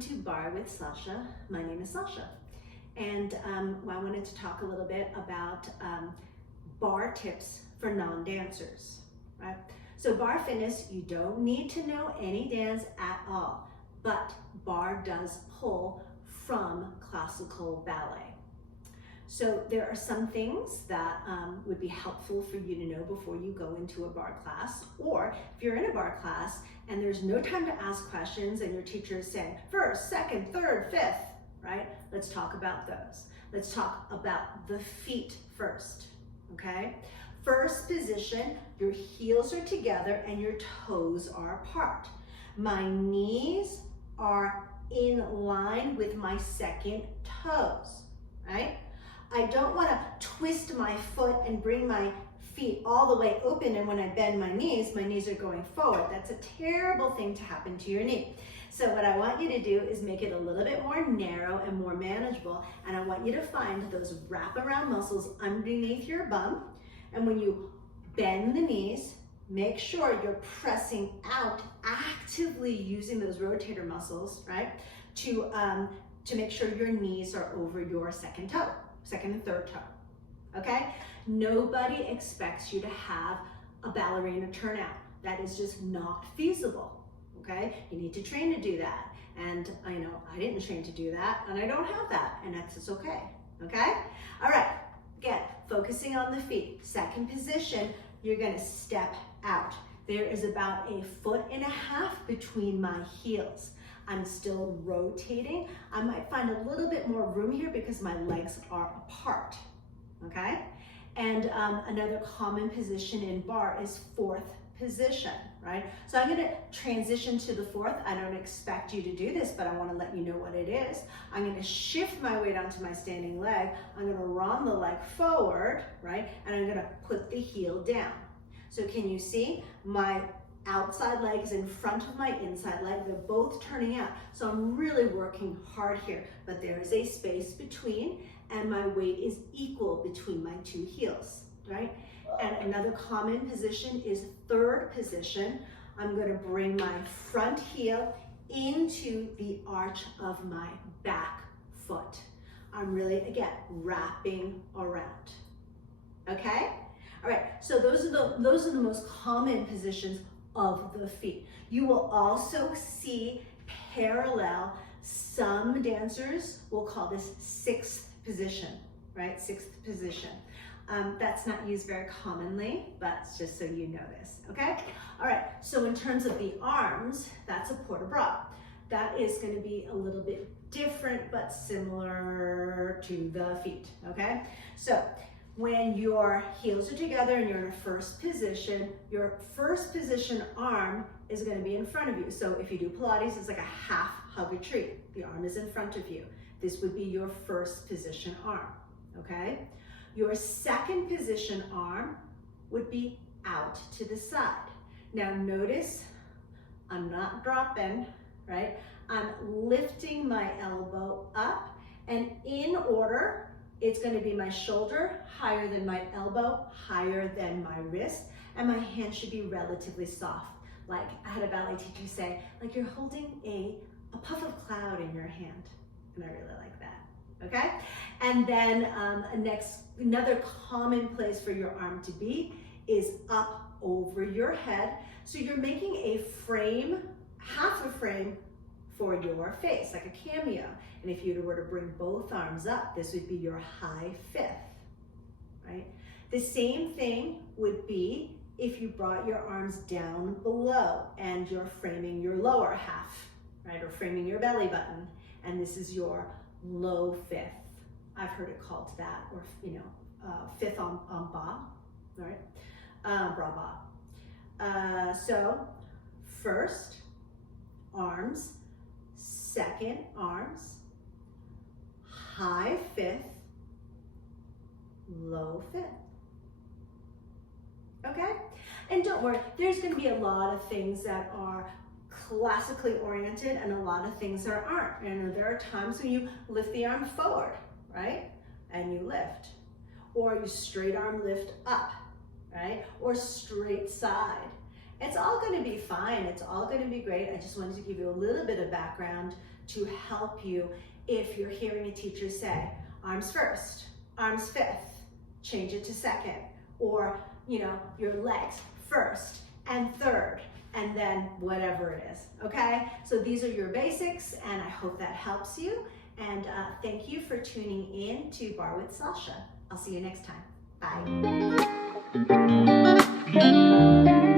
to Barre with Sasha. My name is Sasha, and I wanted to talk a little bit about barre tips for non-dancers, right? So Barre Fitness, you don't need to know any dance at all, but barre does pull from classical ballet. So there are some things that would be helpful for you to know before you go into a barre class, or if you're in a barre class and there's no time to ask questions and your teacher is saying first, second, third, fifth, right? Let's talk about those. Let's talk about the feet first, okay? First position, your heels are together and your toes are apart. My knees are in line with my second toes, right? I don't want to twist my foot and bring my feet all the way open, and when I bend my knees are going forward. That's a terrible thing to happen to your knee. So what I want you to do is make it a little bit more narrow and more manageable, and I want you to find those wraparound muscles underneath your bum, and when you bend the knees, make sure you're pressing out, actively using those rotator muscles, right, to make sure your knees are over your second and third toe, okay? Nobody expects you to have a ballerina turnout. That is just not feasible, okay? You need to train to do that. And I know I didn't train to do that, and I don't have that, and that's okay, okay? All right, again, focusing on the feet. Second position, you're gonna step out. There is about 1.5 feet between my heels. I'm still rotating. I might find a little bit more room here because my legs are apart, okay? And another common position in barre is fourth position, right? So I'm gonna transition to the fourth. I don't expect you to do this, but I wanna let you know what it is. I'm gonna shift my weight onto my standing leg. I'm gonna run the leg forward, right? And I'm gonna put the heel down. So can you see my outside leg is in front of my inside leg. They're both turning out. So I'm really working hard here, but there is a space between, and my weight is equal between my two heels, right? And another common position is third position. I'm gonna bring my front heel into the arch of my back foot. I'm really, again, wrapping around, okay? All right, so those are the most common positions of the feet. You will also see parallel, some dancers will call this sixth position, right? Sixth position. That's not used very commonly, but it's just so you know this, okay? All right, so in terms of the arms, that's a port de bras. That is gonna be a little bit different, but similar to the feet, okay? So, when your heels are together and you're in a first position, your first position arm is going to be in front of you. So if you do Pilates, it's like a half hug retreat. The arm is in front of you. This would be your first position arm, okay? Your second position arm would be out to the side. Now notice, I'm not dropping, right? I'm lifting my elbow up, and in order, it's going to be my shoulder higher than my elbow, higher than my wrist, and my hand should be relatively soft. Like I had a ballet teacher say, like you're holding a puff of cloud in your hand. And I really like that, okay? And then another common place for your arm to be is up over your head. So you're making a frame, half a frame for your face, like a cameo. And if you were to bring both arms up, this would be your high fifth, right? The same thing would be if you brought your arms down below and you're framing your lower half, right? Or framing your belly button. And this is your low fifth. I've heard it called that, or, fifth en bas, right? Bras bas. So first, arms, second, arms, high fifth, low fifth, okay? And don't worry, there's gonna be a lot of things that are classically oriented and a lot of things that aren't. And there are times when you lift the arm forward, right? And you lift. Or you straight arm lift up, right? Or straight side. It's all gonna be fine, it's all gonna be great. I just wanted to give you a little bit of background to help you if you're hearing a teacher say, arms first, arms fifth, change it to second, or your legs first and third, and then whatever it is, okay? So these are your basics, and I hope that helps you. And thank you for tuning in to Barre with Sasha. I'll see you next time. Bye.